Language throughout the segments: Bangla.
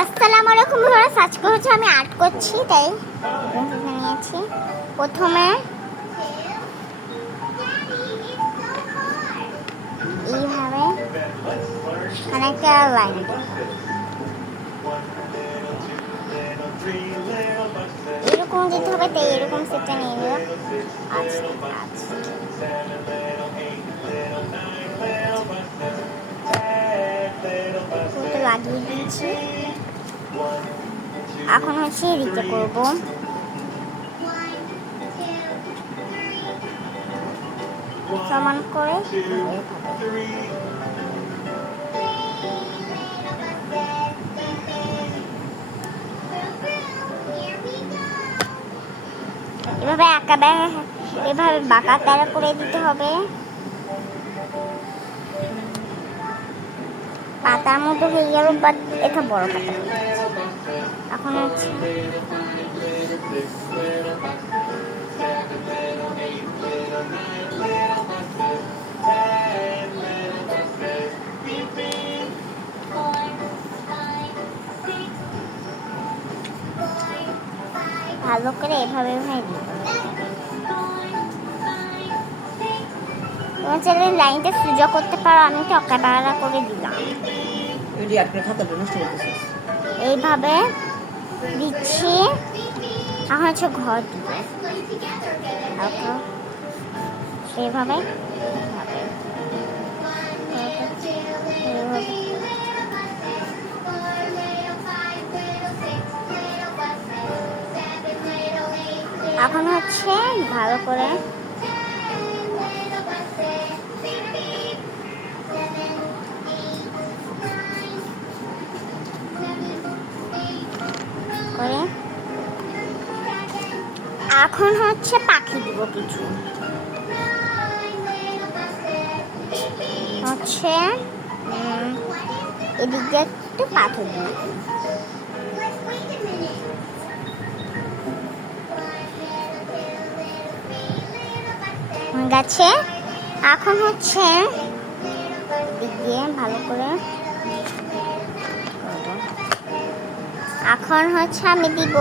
আসসালামু আলাইকুম ভিউয়ার্স, আজকে হচ্ছে আমি আর্ট করছি, তাই নিয়েছি। প্রথমে এইভাবে অনেকটা লাইন এরকম দিতে হবে, তাই এরকম সেটটা নিয়ে নিলাম। লাগিয়ে দিয়েছি। এখন হচ্ছে এদিকে করব। সমান করে এভাবে এভাবে বাঁকা তারা করে দিতে হবে। পাতার মতো হয়ে গেল, বাট এটা বড় পাতা। এখন হচ্ছে ভালো করে এভাবে দিতে হবে। তোমার চাইলে লাইনটা সোজা করতে পারো, আমি তো অকাটারা করে দিলাম। এইভাবে দিচ্ছি। এখন হচ্ছে ঘর দিব এইভাবে। এখন হচ্ছে ভালো করে এখন হচ্ছে পাখি দিব কিছু। হচ্ছে এদিক দিয়ে একটু পাথর দিব। গাছে এখন হচ্ছে দিক দিয়ে ভালো করে। এখন হচ্ছে আমি দিব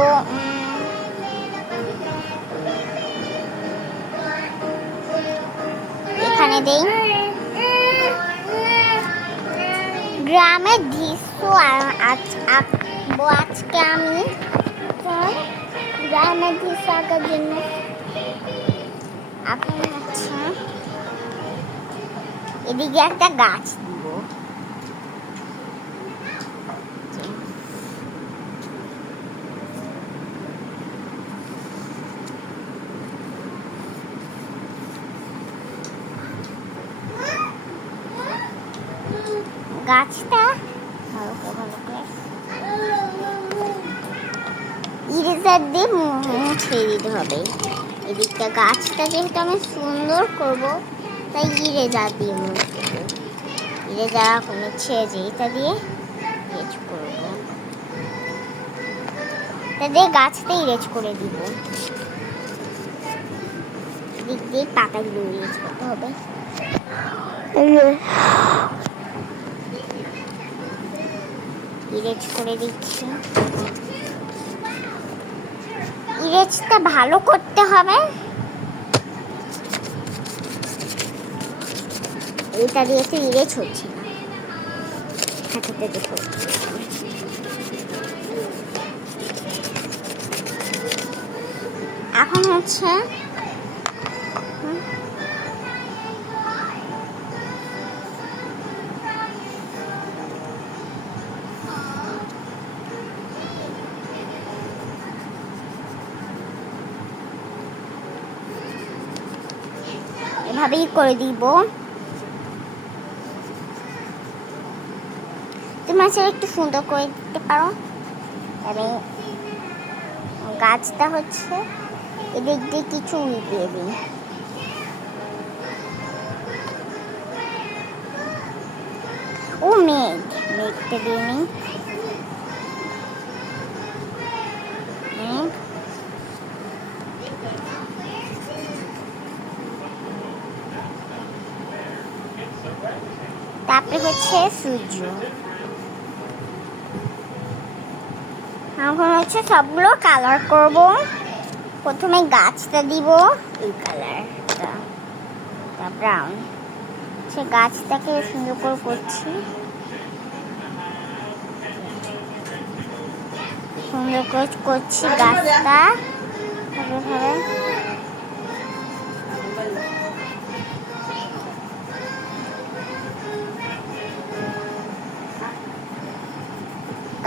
এখানে দেই গ্রামের দৃশ্য আঁকবো আজকে আমি। গ্রামের দৃশ্য আঁকার জন্য এখন হচ্ছে এদিকে একটা গাছ দিব। গাছটা ভালো করে ইরেজার দিয়ে মুছে দিতে হবে। এদিকটা গাছটা যেহেতু আমি সুন্দর করব, তাই ইরেজার দিয়ে মুছে দেবো। ইরেজার কমেছে যে এটা দিয়ে ইরেজ করবো, এটা দিয়ে গাছটা ইরেজ করে দিব। এদিক দিয়ে পাতাগুলো ইরেজ করতে হবে। ইরেজ করে দিচ্ছি। ইরেজটা ভালো করতে হবে। এটা দিয়ে তো ইরেজ হচ্ছে না, হাঁটাতে দেখো। এখন হচ্ছে এভাবেই করে দিব। তুমি আসলে একটু সুন্দর করে দিতে পারো। তবে গাছটা হচ্ছে এদিক দিয়ে কিছু দিয়ে দিই। ও মেঘটা দিয়ে নিই। তারপরে হচ্ছে সূর্য। এখন হচ্ছে সবগুলো কালার করব। প্রথমে গাছটা দিব এই কালারটা, ব্রাউন। সে গাছটাকে সুন্দর করে করছি, সুন্দর করে করছি গাছটা।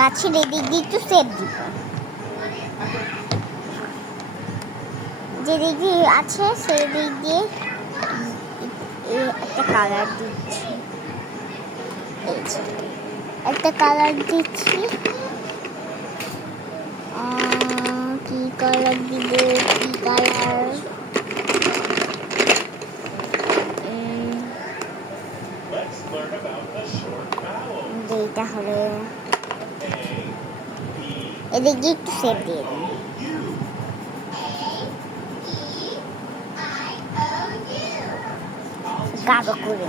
গাছের এদিক দিয়ে একটু শেপ দিব, যে দিক দিয়ে আছে সেই দিক দিয়ে একটা কালার দিচ্ছি, একটা কালার দিচ্ছি। কি কালার দিব, কি কালার? এইটা হলে এদিক দিয়ে একটু শেপ দিয়ে দিন। গাঢ় করে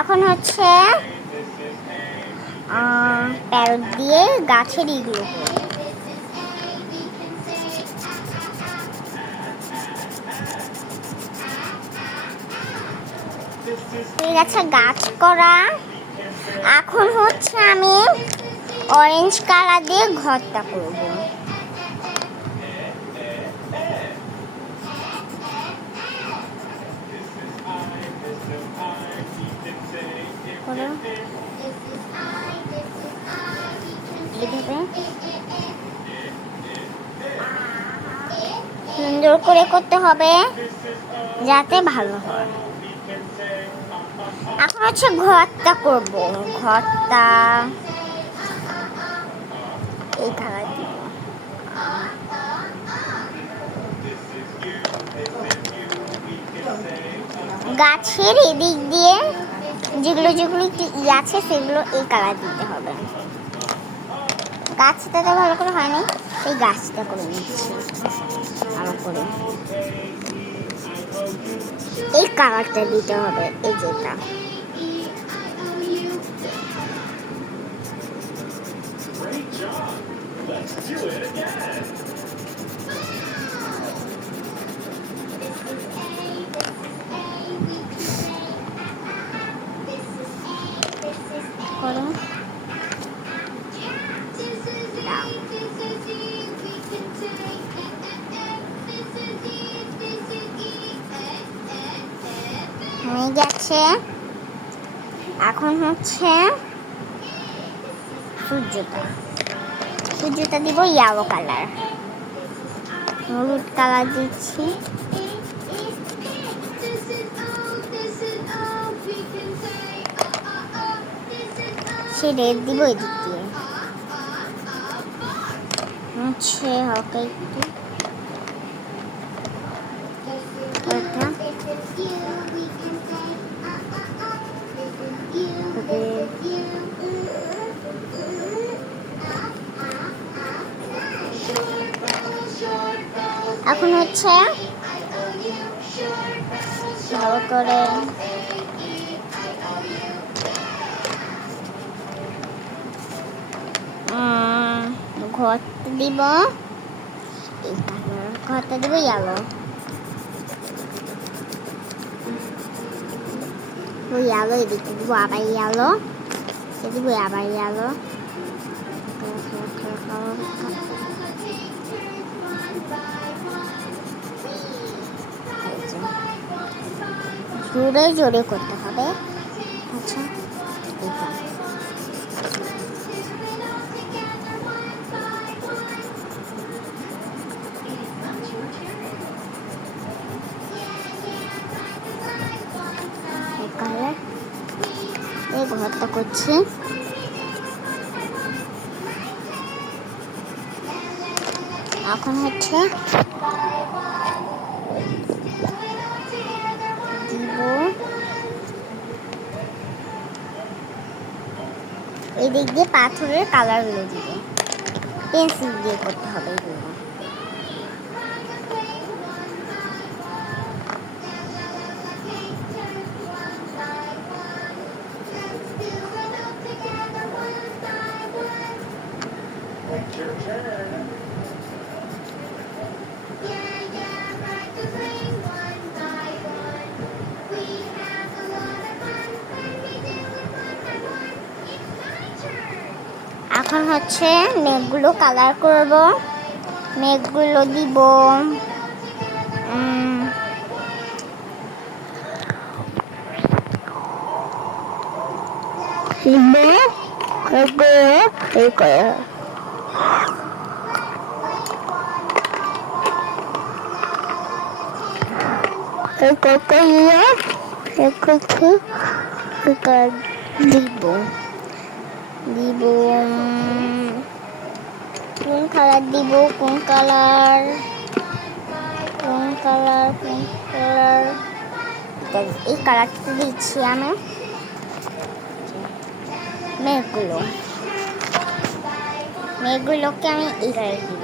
এখন হচ্ছে প্যারট দিয়ে গাছের ইগুলো ঠিক আছে, গাছ করা। এখন হচ্ছে আমি অরেঞ্জ কালার দিয়ে ঘরটা করব। সুন্দর করে করতে হবে যাতে ভালো হয়। এখন হচ্ছে ঘরটা করব। ঘরটা এই কালার দিব। গাছের এদিক দিয়ে যেগুলো যেগুলো আছে সেগুলো এই কালার দিতে হবে। গাছটা তো ভালো করে হয়নি, এই গাছটা করে নিচ্ছি ভালো করে। এই কালারটা দিতে হবে, এই যেটা। হয়ে গেছে। এখন হচ্ছে সূর্যটা দিব ইয়েলো কালার, হলুদ কালার দিচ্ছি। সে রেড দিব এদিক দিয়ে, হচ্ছে হালকা একটু এখন হচ্ছে ভালো করে ঘরটা দিব, এই ঘরটা দিব ইয়েলো, ইয়েলো এদিকে দিব, আবার ইয়েলো দিব, আবার ইয়েলো। জোরে জোরে করতে হবে। আচ্ছা, এই ঘরটা করছি। এখন হচ্ছে দিব এই দিক দিয়ে পাথরের কালারগুলো দিব, পেন্সিল দিয়ে করতে হবে এগুলো। এখন হচ্ছে মেঘগুলো কালার করব। মেঘগুলো দিব দিব দিব কোন কালার দিব, কোন কালার এই কালারটা দিচ্ছি আমি। মেঘগুলোকে আমি এই কালার দিব।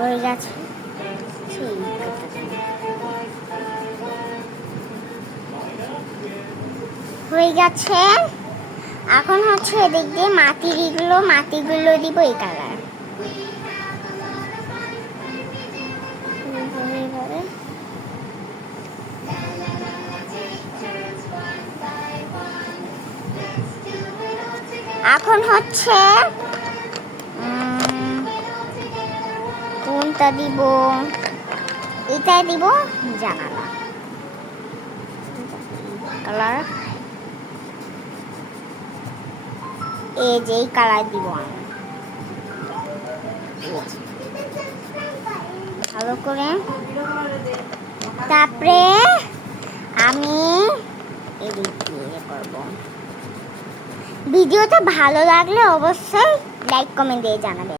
হয়ে গেছে, হয়ে গেছে। এখন হচ্ছে এদিক দিয়ে মাটিগুলো দিব এই কালার। এখন হচ্ছে কোনটা দিব, এটা দিব জানালা কালার। এই যে এই কালার দিব আমি ভালো করে। তারপরে আমি এদিক দিয়ে করব। ভিডিওটা ভালো লাগলে অবশ্যই লাইক কমেন্ট দিয়ে জানাবেন।